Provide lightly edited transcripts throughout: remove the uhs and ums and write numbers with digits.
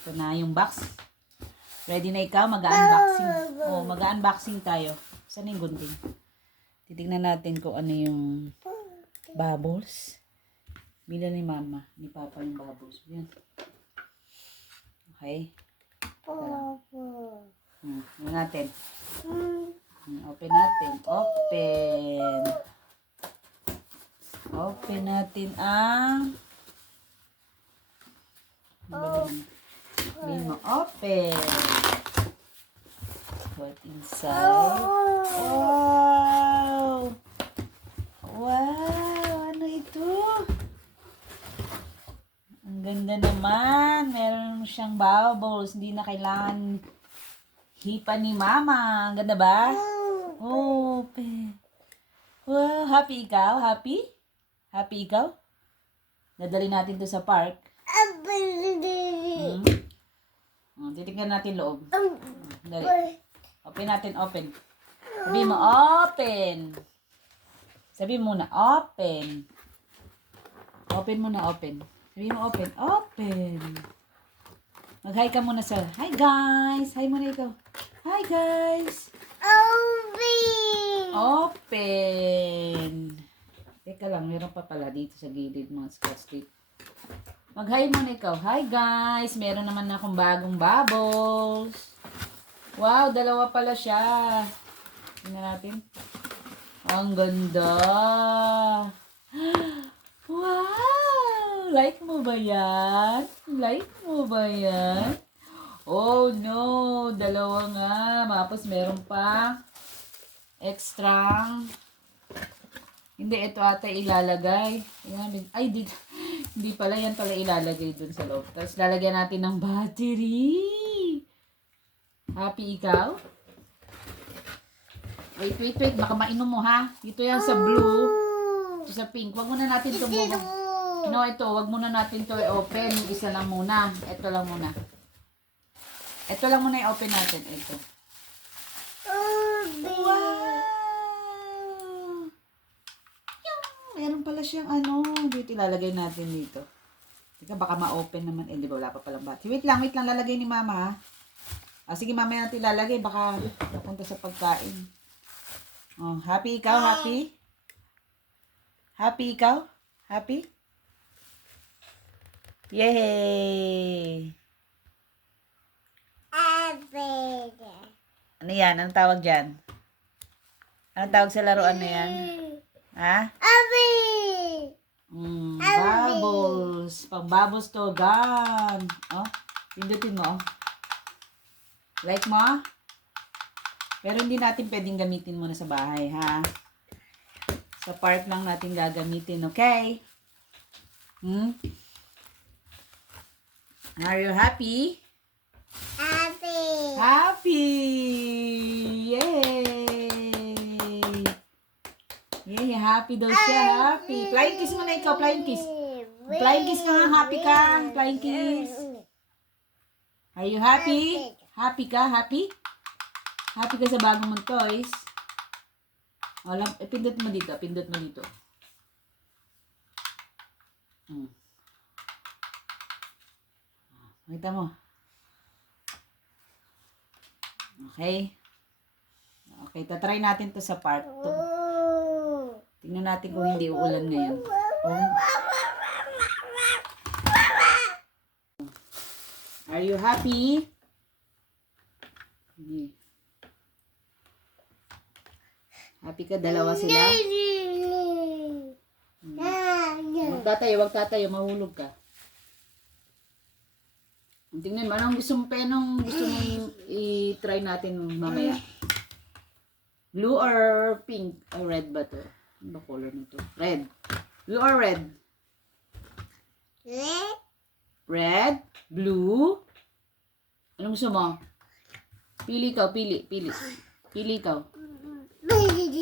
Ito na yung box. Ready na ikaw? Mag-unboxing. Oh, mag-unboxing tayo. Saan yung gunting? Titignan natin kung ano yung bubbles. Bila ni mama, ni papa yung bubbles. Yan. Okay. Yan natin. Open natin. Open. Open natin ang open. Put inside. Wow! Wow! Ano ito? Ang ganda naman. Meron siyang bubbles. Hindi na kailangan hipa ni mama. Ang ganda ba? Open. Wow! Happy ikaw? Happy? Happy ikaw? Dadali natin to sa park. Titignan natin loob. Dali. Open natin, open. Sabi mo, open. Sabi mo na, open. Open mo na, open. Sabi mo, open. Open. Mag-hi ka muna, sir. Hi, guys. Hi muna ikaw. Hi, guys. Open. Teka lang, meron pa pala dito sa gilid mga scotch tape. Mag-hi muna ikaw. Hi, guys. Meron naman akong bagong bubbles. Wow, dalawa pala siya. Tingnan natin. Ang ganda. Wow! Like mo ba yan? Like mo ba yan? Oh no! Dalawa nga. Tapos meron pa extra. Hindi, ito ata ilalagay. Ay, hindi pala. Yan pala ilalagay dun sa loob. Tapos lalagyan natin ng battery. Happy ikaw? Wait. Baka mainom mo, ha? Dito yan sa blue. Ito sa pink. Wag muna natin ito muna. No, ito. Wag muna natin ito i-open. Yung isa lang muna. Ito lang muna. Ito lang muna i-open natin. Ito. Wow! Meron pala siyang ano. Dito ilalagay natin dito. Teka, baka ma-open naman. Eh, di ba? Wala pa palang battery. Wait lang. Lalagay ni mama, ha? Sige, mamaya natin ilalagay. Baka napunta sa pagkain. Oh, happy ikaw? Happy? Happy ikaw? Happy? Yay! Ano yan? Anong tawag dyan? Anong tawag sa laruan na yan? Ha? Bubbles. Pang bubbles to, gun. Oh, pindutin mo. Like mo? Pero hindi natin pwedeng gamitin muna sa bahay, ha? Sa park lang natin gagamitin, okay? Are you happy? Happy! Yay! Yay, happy daw siya, happy. Flying kiss muna ikaw, flying kiss. Flying kiss ka nga, happy ka. Flying kiss. Are you happy? Happy ka? Happy? Happy ka sa bagong mong toys? Pindot mo dito. Pindot mo dito. Makita mo. Okay. Okay, tatry natin to sa part 2. Tingnan natin kung hindi uulan ngayon. Are you happy? Happy ka? Dalawa sila? Huwag tatayo, mahulog ka. Tingnan mo, anong gusto mo i-try natin mamaya? Blue or pink? Or red ba to? Ano ba color nito? Red. Blue or red? Red? Blue? Anong gusto mo? Pili ikaw, pili. Pili ikaw.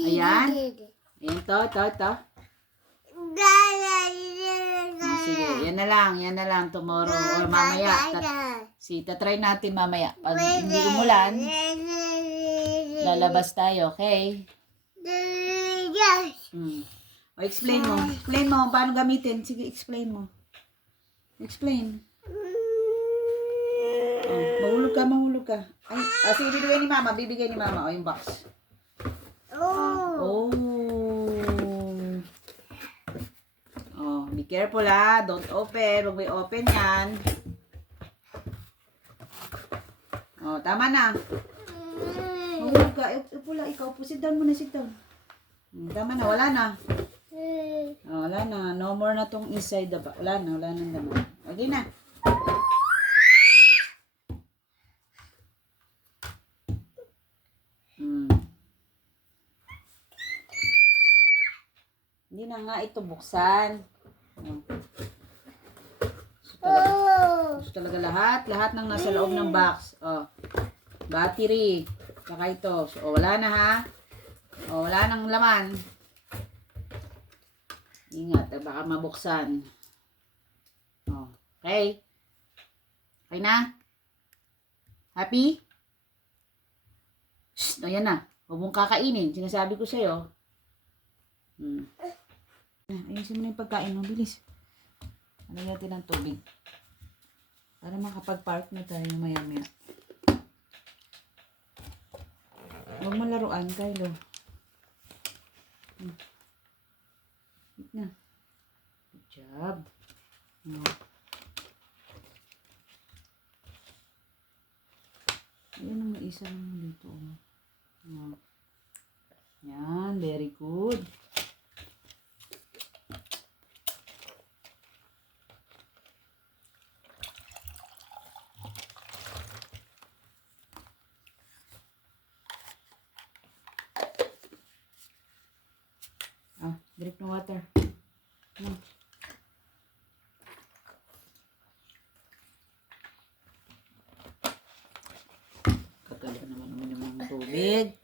Ayan. Ayan to. Sige, yan na lang tomorrow or mamaya. Tatry natin mamaya. Pag hindi umulan, lalabas tayo, okay? O, explain mo paano gamitin. Sige, explain mo. Explain. Mahulog ka, mahulog ka. Ay, sige, bibigay ni mama. O, yung box. Oh. Oh, be careful ha. Don't open. Huwag may open yan. Oh, tama na. Mahulog ka. Ipula, ikaw po. Sit down muna, sit down. Tama na, wala na. Oh, wala na. No more na tong inside the box. Wala na naman. Okay na. Hindi na nga ito buksan. Gusto talaga lahat ng nasa loob ng box. Oh. Battery. Saka ito. So, wala na ha. Oh, wala nang laman. Ingat, baka mabuksan. Oh, okay. Okay na? Happy? Shh, ayan na. Huwag mong kakainin. Sinasabi ko sa'yo. Ayusin mo na yung pagkain mo. Bilis. Alagyan natin ng tubig. Para makapag-park na tayo maya-maya. Huwag mo laruan, Kylo. Wait na. Good job. Ayan ang isa naman dito. Yan, very good. Drink ng water. Kakala naman yung tubig.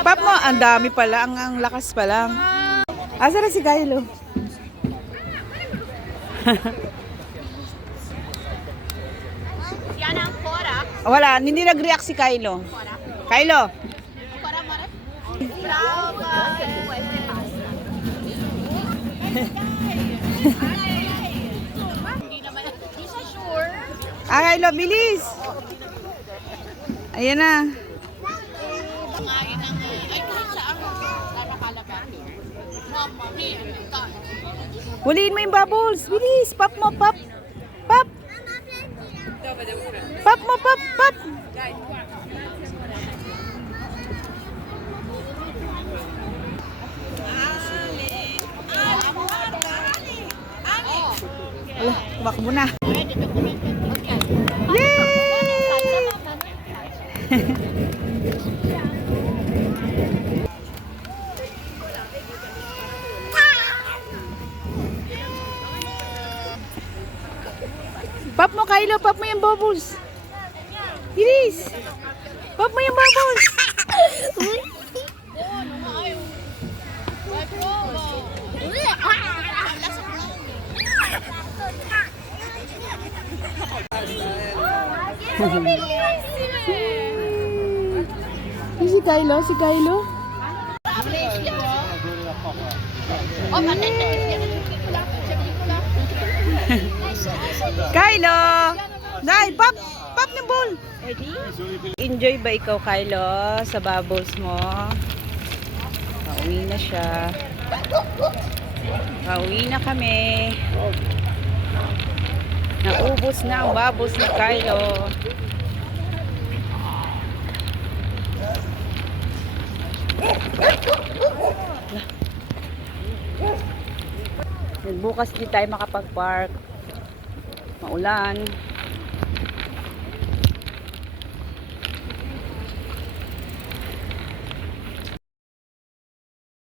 Pap mo, ang dami pala, ang lakas pa lang. Asa na si Kylo? Wala, hindi nag-react si Kylo. Kylo. Kylo, bilis. Ayan na. Huliin mo yung bubbles. Bilis, pop mo, pop. Pop. Pop mo, pop, pop. Wala, tumakbo na. Yay! Pop mo, Kylo, pop mo yung bubbles. Bilis! Pop mo yung bubbles. Si Kylo, si Kylo. Kylo! Dai, pop! Pop ng ball! Enjoy ba ikaw, Kylo, sa bubbles mo? Pauwi na siya. Pauwi na kami. Naubos na ang bubbles ni Kylo. Bukas di tayo makapag-park. Maulan.